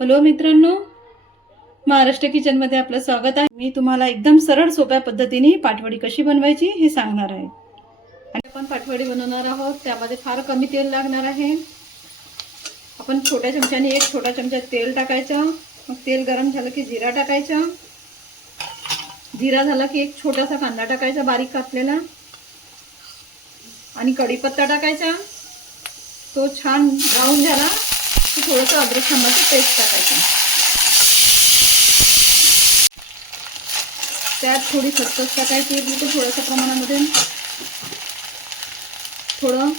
Hello मित्रांनो, महाराष्ट्र किचनमध्ये आपलं स्वागत आहे। मी तुम्हाला एकदम सरळ सोप्या पद्धतीने पाटवडी कशी बनवायची हे सांगणार आहे। आणि आपण पाटवडी बनवणार आहोत, त्यामध्ये फार कमी तेल लागणार आहे। आपण छोट्या चमच्याने एक छोटा चमचा तेल टाकायचं। मग तेल गरम झालं की जिरा टाकायचा। जिरा झाला की एक छोटासा कांदा टाकायचा बारीक कापलेला, आणि कढीपत्ता टाकायचा। तो छान ब्राऊन झाला की थोडंसं अद्रक लसणाची पेस्ट टाकायची। त्यात थोडी खसखस टाकायची, बिलकुल थोड्याशा प्रमाणामध्ये। थोडं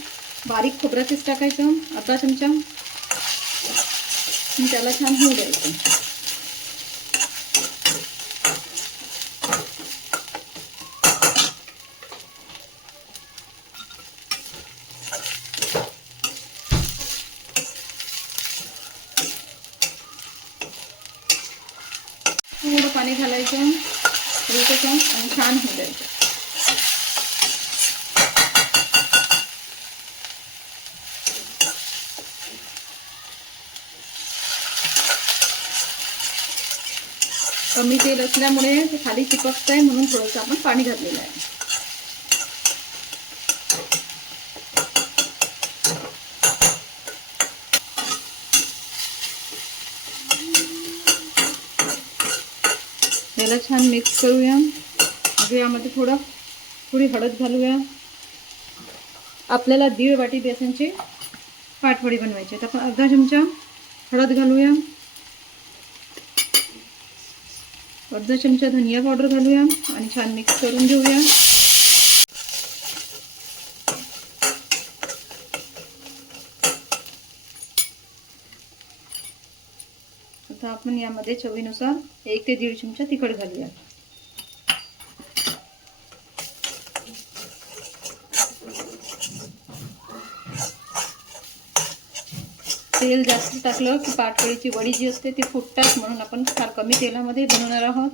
बारीक खोबरं किस टाकायचं, अर्धा चमचा। त्याला छान होऊ द्यायचं। थोडं पाणी घालायचं आणि छान होऊ द्यायचं। कमी तेल असल्यामुळे ते खाली चिपकत आहे, म्हणून थोडंसं आपण पाणी घातलेलं आहे। याला छान मिक्स करूया। मग यामध्ये थोडी हळद घालूया। आपल्याला 1.5 वाटी बेसनची पाटवडी बनवायची आहे, तर आपण अर्धा चमचा हळद घालूया। अर्धा चमचा धनिया पावडर घालूया आणि छान मिक्स करून घेऊया। आता आपण यामध्ये चवीनुसार 1 ते 1.5 चमचा तिखट घालूया। तेल जास्त टाकलं की पाटवडीची वडी जी असते ती फुटतात, म्हणून आपण फार कमी तेलामध्ये बनवणार आहोत।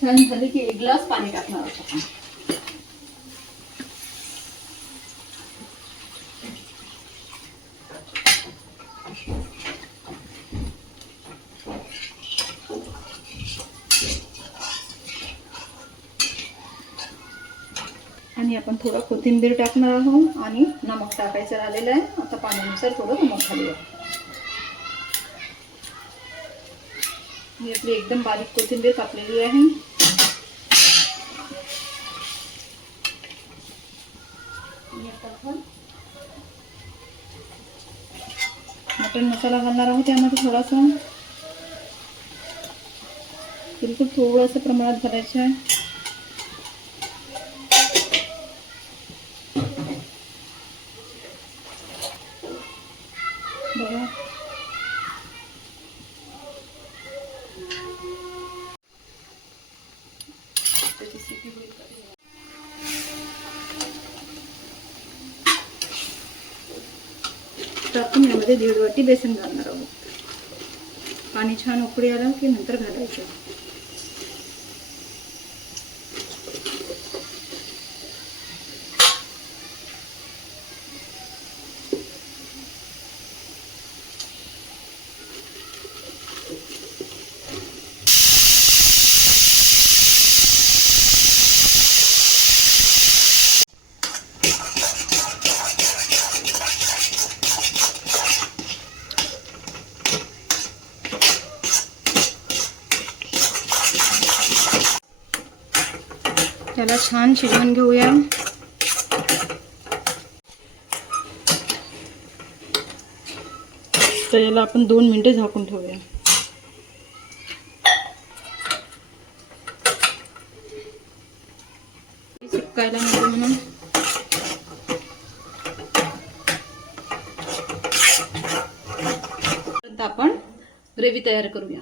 छान झाले की 1 ग्लास पाणी टाकणार आहोत आपण। आणि आपण थोडं कोथिंबीर टाकणार आहोत आणि नमक टाकायचं राहिलेलं आहे। आता पाण्यानुसार थोडं नमक घालूया। ही आपली एकदम बारीक कोथिंबीर कापलेली आहे। मटन मसाला घालणार आहोत यामध्ये थोडासा, बिलकुल थोडंसं प्रमाणात घालायचं आहे। बघा, तर आपण यामध्ये 1.5 वाटी बेसन घालणार आहोत। पाणी छान उकळी आलं की नंतर घालायचं। त्याला छान शिजवून घेऊया। तर याला आपण 2 मिनिटे झाकून ठेवूया। चिपकायला नको म्हणून। आता आपण ग्रेव्ही तयार करूया।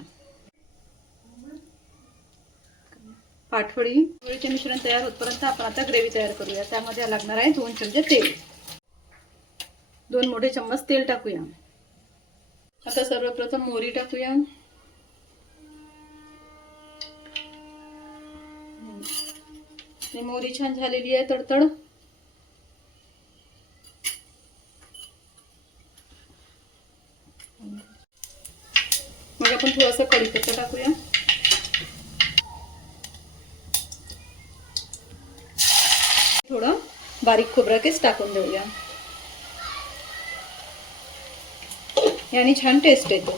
पाटवडीचे मिश्रण तयार होतपर्यंत आपण आता ग्रेव्ही तयार करूया। त्यामध्ये लागणार आहे 2 चमचे तेल। 2 मोठे चम्मच तेल टाकूया। आता सर्वप्रथम मोहरी टाकूया. मोहरी छान झालेली आहे तडतड. मग आपण थोडासा कढीपत्ता टाकूया. थोडं बारीक खोबरा केस टाकून देऊया. याने छान टेस्ट येतो.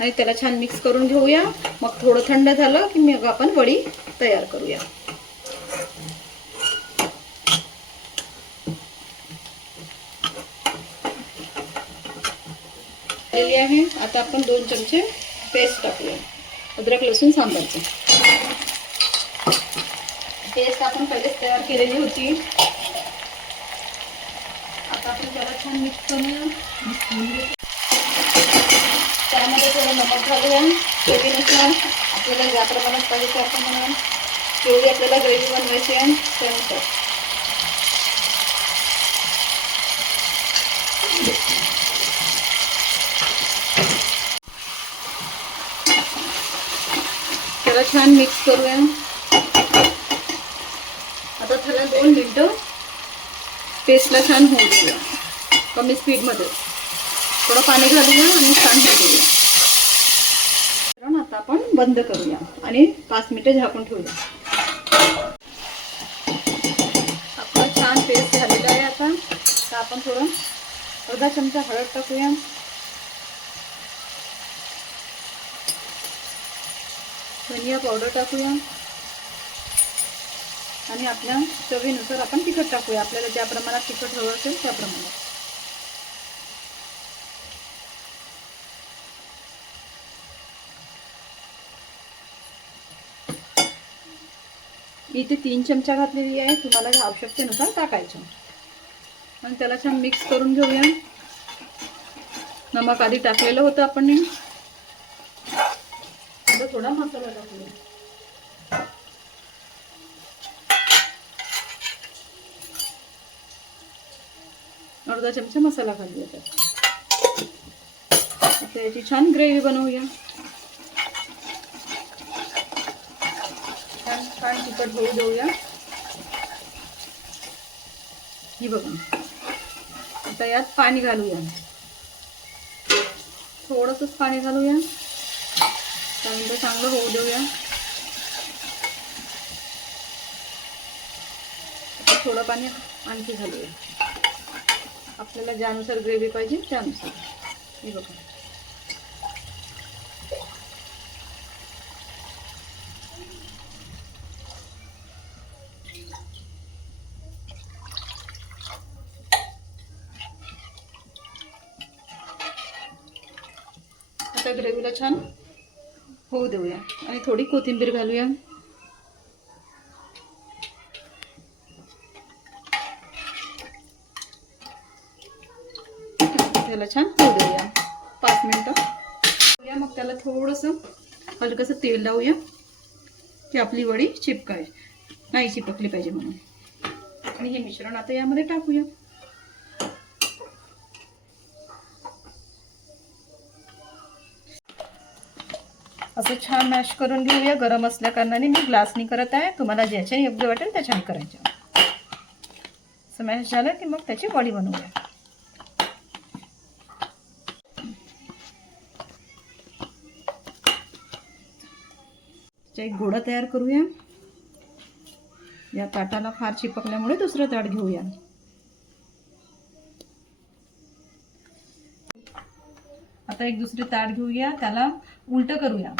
आणि त्याला छान मिक्स करून घेऊया. मग थोडं थंड झालं की मग आपण वडी तयार करूया. आहे आता आपण 2 चमचे पेस्ट टाकूया. अद्रक लसूण सांबारची पेस्ट आपण पहिलेच तयार केलेली होती. आता आपण त्याला छान मिक्स करूया. त्यामध्ये थोडं नमक घालूया. चवीनुसार आपल्याला ज्या प्रमाणात पाहिजे त्या प्रमाणात, जेवढी आपल्याला ग्रेव्ही बनवायची आहे त्यानुसार. त्याला छान मिक्स करूया. आता त्याला 2 मिनिटं पेस्टला छान होऊ देऊया. कमी स्पीडमध्ये थोडं पाणी घालूया आणि छान होऊ देऊया. आता आपण बंद करूया आणि 5 मिनिटं झाकून ठेवूया. आपलं छान पेस्ट झालेलं आहे. आता तर आपण थोडं अर्धा चमचा हळद टाकूया. धनिया पावडर टाकूया आणि आपल्या चवीनुसार आपण तिखट टाकूया. आपल्याला ज्या प्रमाणात तिखट हवं असेल त्या प्रमाणात. इथे 3 चमचा घातलेली आहे. तुम्हाला आवश्यकतेनुसार टाकायचं. आणि त्याला छान मिक्स करून घेऊया. नमक आधी टाकलेलं होतं आपण. आता थोडा मसाला टाकूया. अर्धा चमचा मसाला घालूया त्यात. आता याची छान ग्रेव्ही बनवूया. छान तिखट होऊ देऊया. ही बघा. आता यात पाणी घालूया. थोडंसंच पाणी घालूया. त्यानंतर चांगलं होऊ देऊया. थोडं पाणी आणखी घालूया. आपल्याला ज्यानुसार ग्रेव्ही पाहिजे त्यानुसार. हे बघा. आता ग्रेव्हीला छान होऊ देऊया आणि थोडी कोथिंबीर घालूया. त्याला छान होऊ देऊया 5 मिनिटं. मग त्याला थोडंसं हलकंसं तेल लावूया की आपली वडी नाही चिपकली पाहिजे म्हणून. आणि हे मिश्रण आता यामध्ये टाकूया. असं छान मॅश करून घेऊया. गरम असल्या कारणाने मी ग्लासनी करत आहे. तुम्हाला ज्याच्याने योग्य वाटेल त्याच्याने करायचं. असं मॅश झालं की मग त्याची वडी बनवूया. एक गोळा तयार करूया. या ताटाला फार चिपकल्यामुळे दुसरं ताट घेऊया. आता एक दुसरे ताट घेऊया. त्याला उलटं करूया.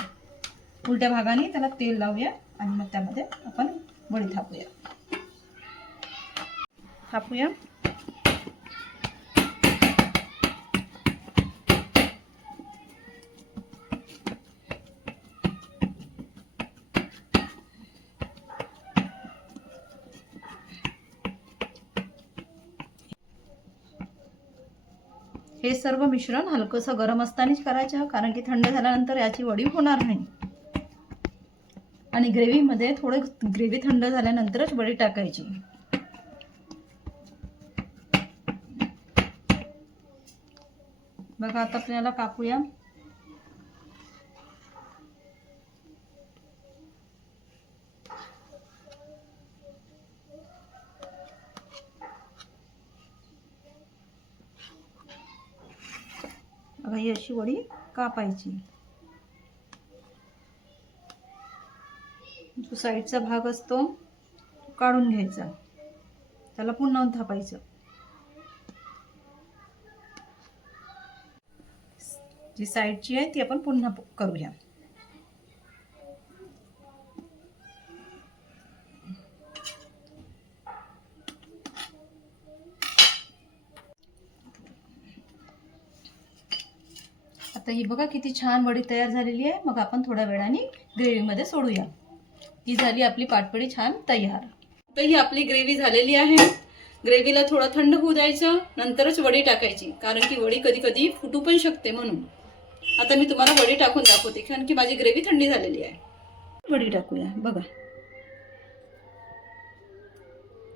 उलट्या भागाने त्याला तेल लावूया आणि मग त्यामध्ये आपण वडी थापूया. हे सर्व मिश्रण हलकंसं गरम असतानाच करायचं, कारण की थंड झाल्यानंतर याची वडी होणार नाही. आणि ग्रेव्हीमध्ये ग्रेव्ही थंड झाल्यानंतरच वडी टाकायची. बघा आता आपल्याला कापूया. बघा ही अशी वडी कापायची. जो साईडचा भाग असतो तो काढून घ्यायचा, त्याला पुन्हा थापायचं. जी साईडची आहे ती आपण पुन्हा करूया. आता ही बघा किती छान वडी तयार झालेली आहे. मग आपण थोड्या वेळाने ग्रेव्हीमध्ये सोडूया. ही झाली आपली पाटवडी छान तयार. तर ही आपली ग्रेव्ही झालेली आहे. ग्रेव्हीला थोडं थंड होऊ द्यायचं, नंतरच वडी टाकायची, कारण की वडी कधी कधी फुटू पण शकते. म्हणून आता मी तुम्हाला वडी टाकून दाखवते, कारण की माझी ग्रेव्ही थंडी झालेली आहे. वडी टाकूया. बघा